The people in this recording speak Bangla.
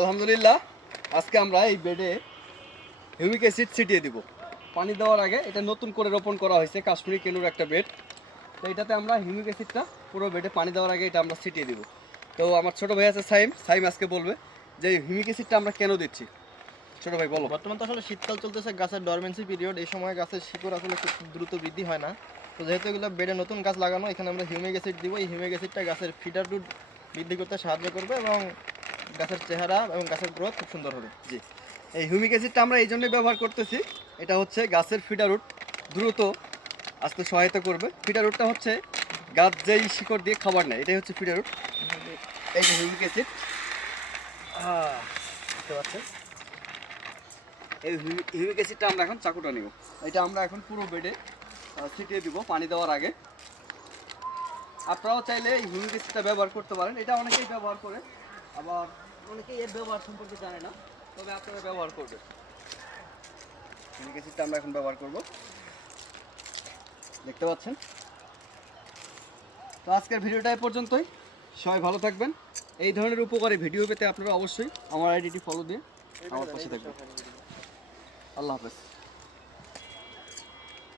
আলহামদুলিল্লাহ, আজকে আমরা এই বেডে হিউমিক অ্যাসিড ছিটিয়ে দিব। পানি দেওয়ার আগে এটা নতুন করে রোপণ করা হয়েছে, কাশ্মীরি কেনুর একটা বেড তো এটাতে আমরা হিউমিক অ্যাসিডটা পুরো বেডে পানি দেওয়ার আগে এটা আমরা ছিটিয়ে দিব। তো আমার ছোট ভাই আছে সাইম সাইম আজকে বলবে যে হিউমিক অ্যাসিডটা আমরা কেন দিচ্ছি? ছোট ভাই, বলো। বর্তমান তো আসলে শীতকাল চলতেছে, গাছের ডরমেন্সি পিরিয়ড এই সময় গাছের শিকড় আসলে খুব দ্রুত বৃদ্ধি হয় না। তো যেহেতু এগুলো বেডে নতুন গাছ লাগানো, এখানে আমরা হিউমিক অ্যাসিড দিব। এই হিউমিক অ্যাসিডটা গাছের ফিডার রুট বৃদ্ধি করতে সাহায্য করবে এবং গাছের চেহারা এবং গাছের গ্রোথ খুব সুন্দর হবে। জি। এই হিউমিক অ্যাসিডটা আমরা এই জন্যই ব্যবহার করতেছি। এটা হচ্ছে গাছের ফিডারুট দ্রুত আসতে সহায়তা করবে। ফিডারুটটা হচ্ছে গাছ যেই শিকড় দিয়ে খাবার নেয়, এটাই হচ্ছে ফিডারুট এই যে হিউমিক অ্যাসিড। দেখতে পাচ্ছেন? এই হিউমিক অ্যাসিডটা আমরা এখন চাকুটা নিব। এটা আমরা এখন পুরো বেডে ছিটিয়ে দিব পানি দেওয়ার আগে। আপনারাও চাইলে এই হিউমিক অ্যাসিডটা ব্যবহার করতে পারেন। এটা অনেকেই ব্যবহার করে। আবার অনেকেই এর ব্যবহার সম্পর্কে জানে না তবে আপনারা ব্যবহার হিউমিক অ্যাসিডটা আমরা এখন ব্যবহার করব। দেখতে পাচ্ছেন? তো আজকের ভিডিওটা এ পর্যন্তই। সবাই ভালো থাকবেন। এই ধরনের উপকারী ভিডিও পেতে আপনারা অবশ্যই আমার আইডিটি ফলো দিয়ে আমার পাশে থাকবেন। আল্লাহ হাফেজ।